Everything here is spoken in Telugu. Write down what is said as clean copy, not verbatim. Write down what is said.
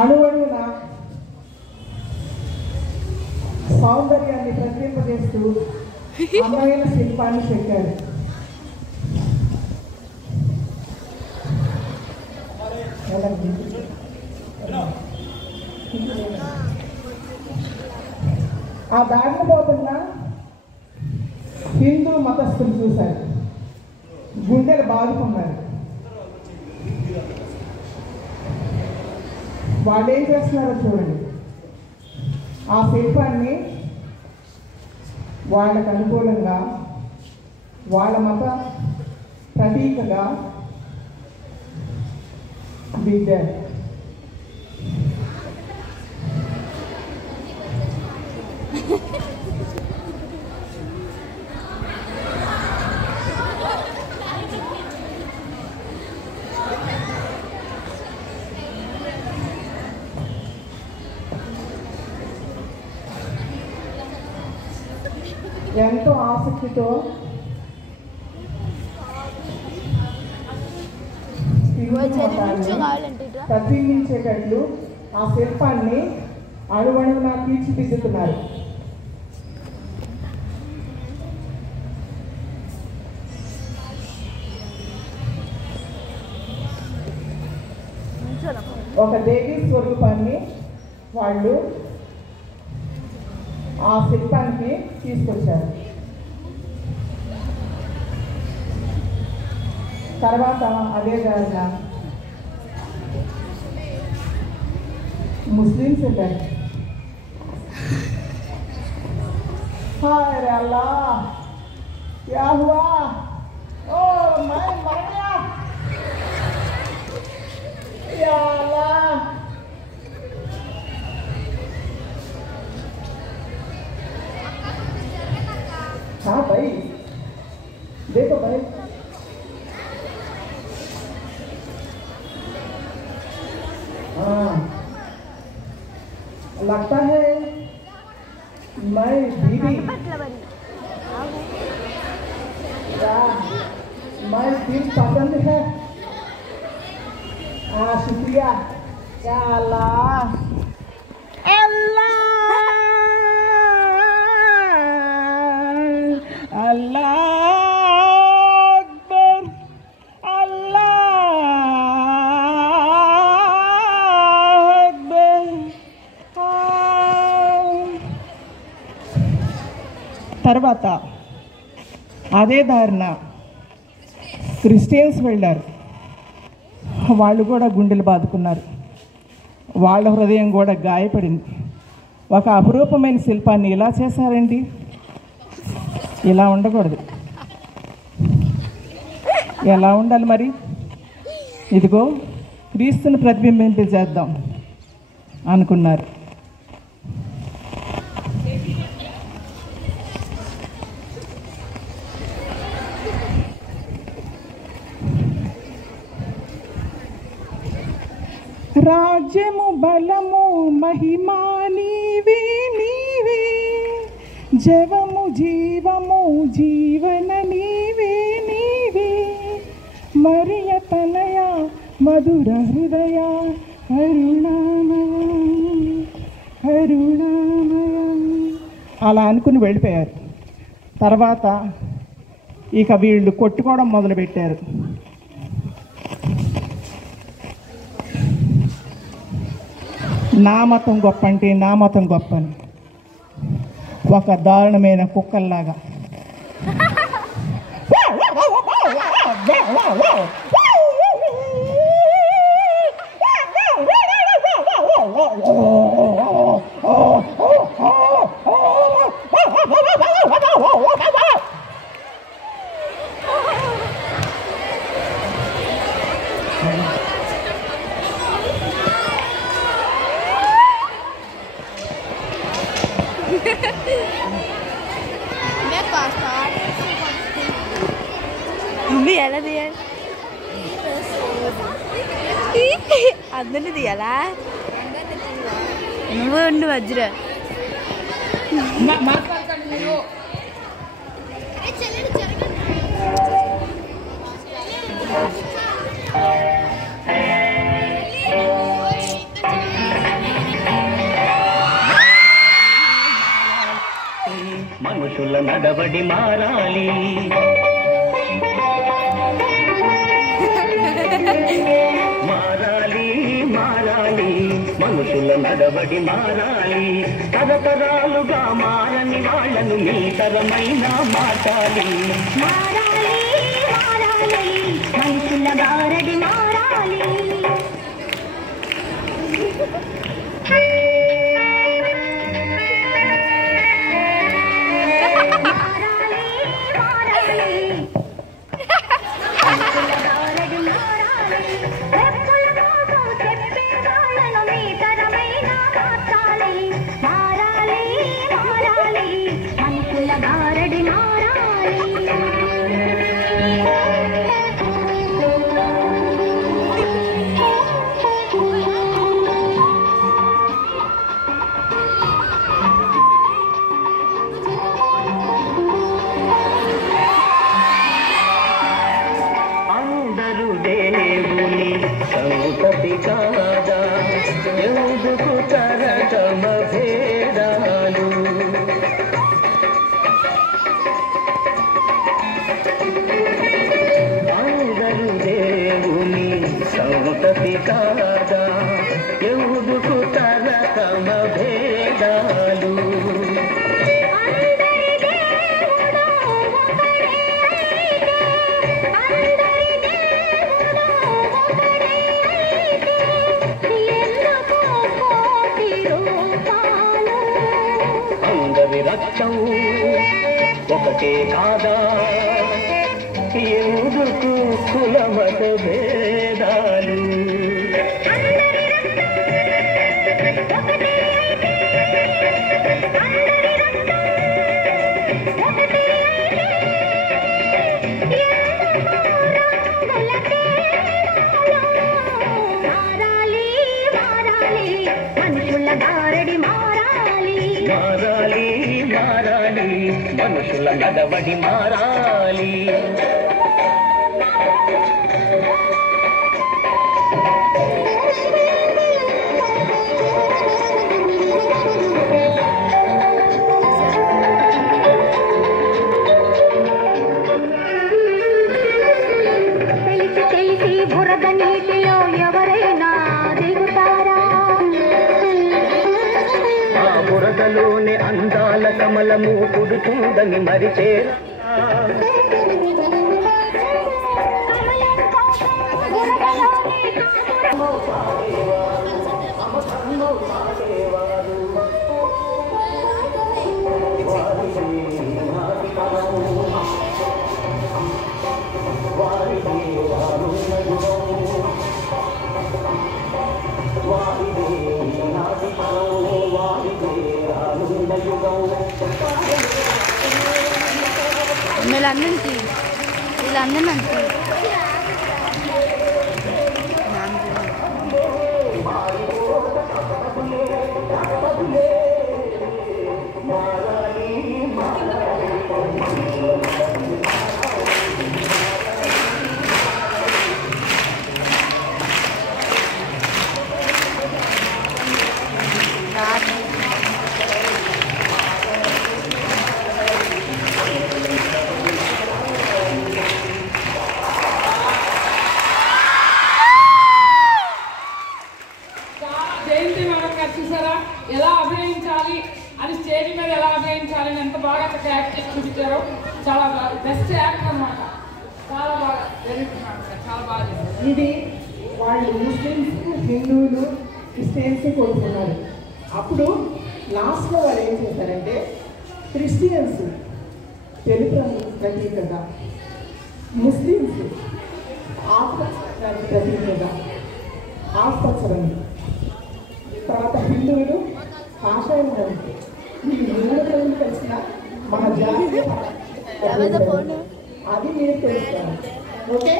అణువణువున సౌందర్యాన్ని ప్రతింపజేస్తూ అందమైన శిల్పాన్ని చెక్కారు. ఆ దారిని పోతున్న హిందూ మతస్థులు చూశారు, గుండెలు బాదుకున్నారు. వాళ్ళు ఏం చేస్తున్నారో చూడండి. ఆ శిల్పాన్ని వాళ్ళకు అనుకూలంగా, వాళ్ళ మత ప్రతీకగా దిద్దారు. ఎంతో ఆసక్తితో ప్రతిబింబించేటట్లు ఆ శిల్పాన్ని అణువణువున తీర్చిదిద్దుతున్నారు. ఒక దేవీ స్వరూపాన్ని వాళ్ళు ఆ శిల్పానికి తీసుకొచ్చారు. తర్వాత అదే దారిన ముస్లిమ్స్ వెళ్ళారు. హాయ్ రే అల్లా, క్యా హువా? ఓ మై మరణ్యా, యా అల్లా. हाँ भाई, देखो भाई, हाँ लगता है मैं बीवी क्या मैं दिल पसंद है। हाँ शुक्रिया, क्या अल्लाह अल्लाह अल्लाह अकबर अल्लाह अकबर। తర్వాత అదే దారిన క్రిస్టియన్స్ వెళ్ళారు. వాళ్ళు కూడా గుండెలు బాదుకున్నారు. వాళ్ళ హృదయం కూడా గాయపడింది. ఒక అపురూపమైన శిల్పాన్ని ఇలా చేశారండి, ఇలా ఉండకూడదు. ఎలా ఉండాలి మరి? ఇదిగో క్రీస్తుని ప్రతిబింబింపజేద్దాం అనుకున్నారు. రాజ్యము బలము మహిమా నీవే నీవే, జవము జీవము జీవన నీవే నీవే, మరియ తనయ మధుర హృదయ కరుణామయం కరుణామయం అలా అనుకుని వెళ్ళిపోయారు. తర్వాత ఇక వీళ్ళు కొట్టుకోవడం మొదలుపెట్టారు. నా మతం గొప్ప అంటే నా మతం గొప్ప అని, ఒక దారుణమైన కుక్కల్లాగా. మమ్మీ ఎలా తీయాలి? అందరినీ తీయాలా? నువ్వు ఉండు వజ్ర. మనుషుల నడవడి మారాలి. మారాలి మారాలి మనుషుల నడవడి మారాలి. తరతరాలుగా మారని వాళ్ళను మీ తరమైన మార్చాలి. మారాలి మారాలి మనుషుల గారడి మారాలి. సంతతి కాదా ఎందుకు తరతమ భేదాలు. అందరు దేవుని సంతతి కాదా ఎందుకు తరతమ భేదాలు. అందరి రక్తం ఒకటే కాదా ఎందుకు కులమత భేదాలు. మారాలి మారాలి మనుషుల నడవడి మారాలి. తెలిసి తెలిసి బురద నీటిలో ఎవరైనా దిగుతారా? బురదలోని అందాల కమలము పుడుతుందని మరిచేరా. వీళ్ళందరికీ వీళ్ళందరికీ చూసారా ఎలా అభినయించాలి అని స్టేజ్ మీద ఎలా అభినయించాలి అని ఎంత బాగా చక్కగా యాక్ట్ చేసి చూపించారో. చాలా బాగా బెస్ట్ యాక్ట్ అనమాట. చాలా బాగా చాలా బాగా చేశారు. ఇది వాళ్ళు ముస్లిమ్స్ హిందువులు క్రిస్టియన్స్ కోరుకున్నారు. అప్పుడు లాస్ట్లో వాళ్ళు ఏం చేశారంటే క్రిస్టియన్స్ తెలుపు రంగు ప్రతీకగా, ముస్లిమ్స్ ఆకుపచ్చ ప్రతీకగా ఆకుపచ్చ రంగు, తర్వాత హిందువులు కాషాయం రంగు. ఈ మూడు రంగులు కలిసిన మన జాతీయ అది మీరు తెలుసుకోవాలి. ఓకే.